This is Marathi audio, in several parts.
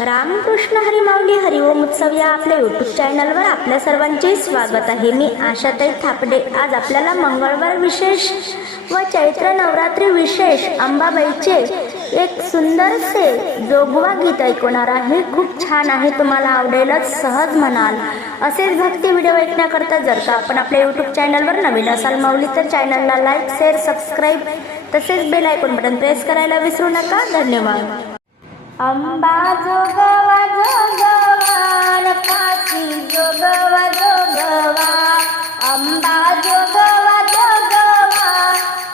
रामकृष्ण हरी माऊली हरिओम उत्सव या आपल्या यूट्यूब चॅनलवर आपल्या सर्वांचे स्वागत आहे. मी आशाताई थापडे. आज आपल्याला मंगळवार विशेष व चैत्र नवरात्री विशेष अंबाबाईचे एक सुंदरसे जोगवा गीत ऐकवणार आहे. खूप छान आहे. तुम्हाला आवडेलच सहज म्हणाल. असेच भक्ती व्हिडिओ ऐकण्याकरता जर का आपण आपल्या यूट्यूब चॅनलवर नवीन असाल माऊली तर चॅनलला लाईक शेअर सबस्क्राईब तसेच बेल आयकॉन बटन प्रेस करायला विसरू नका. धन्यवाद. अंबा जोगवा जोगवा काशी जोगवा जोगवा. अंबा जोगवा जोगवा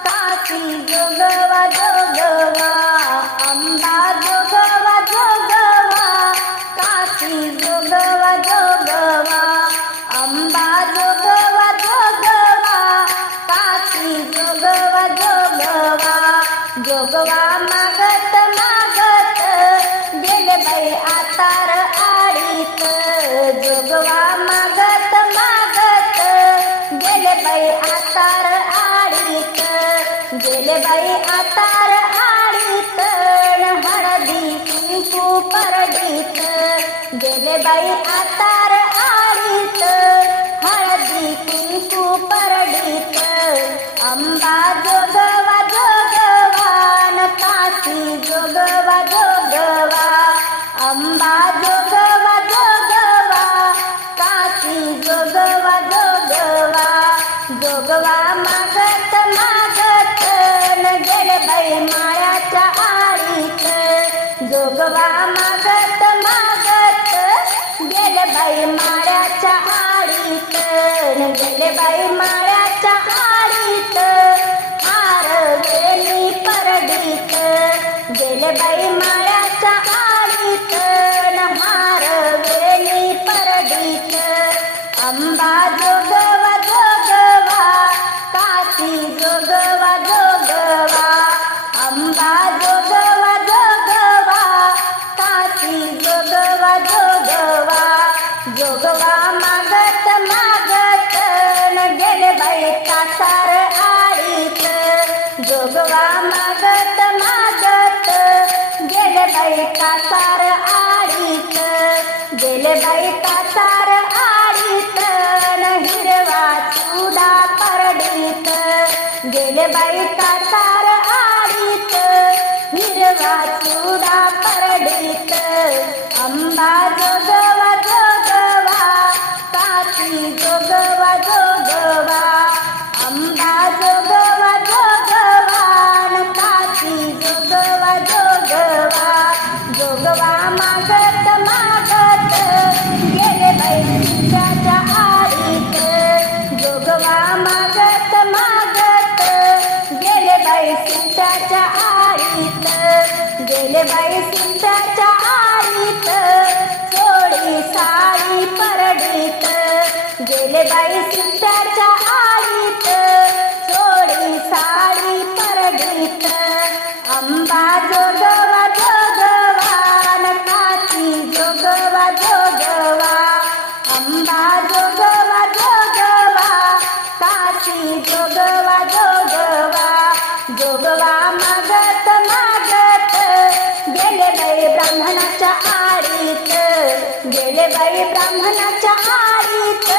काशी जोगवा जोगवा. अंबा जोगवा जोगवा काशी जोगवा जोगवा. अंबा जोगवा जोगवा काशी जोगवा जोगवा. जोगवा मागत मागत बाई आतार आडीत न हळदी कुंकू परडीत गेले बाई आतार आडीत हळदी कुंकू परडीत अंबा बाई माळ्याच्या आडीत न गेले बाई माळ्याच्या आडीत हार गेली परडीत गेले बाई माळ्याच्या आडीत जोगवा मागत मागत गेले बाई कासार आडीत गेले बाई कासार आडीत न हिरवा चुडा परडीत गेले बाई कासार आडीत हिरवा चुडा परडीत अंबा जोगवा जोगवा काती जोग मागत मागत गेले बाई तुझ्याच्या आडीत जोगवा मागत मागत गेले बाई सुताच्या आडीत गेले बाई सुताच्या आडीत चोळी साडी परडीत. गेले बाई सुताच्या ब्राह्मणाच्या आडीत गेले बाई ब्राह्मणाच्या आडीत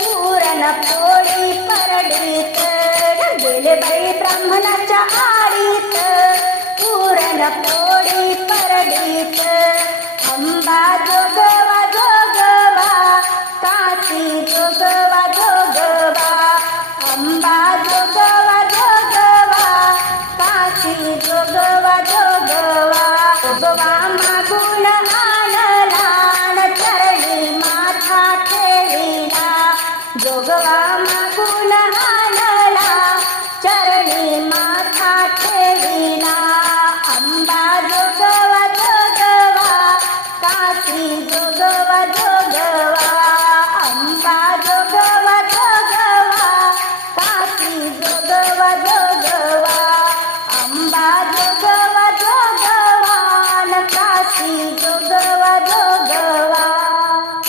पुरण पोळी परडीत. गेले बाई ब्राह्मणाच्या आडीत पुरण पोळी भगवान चरणी माथा ठेविला अंबा जोगवा जोगवा काशी जोगवा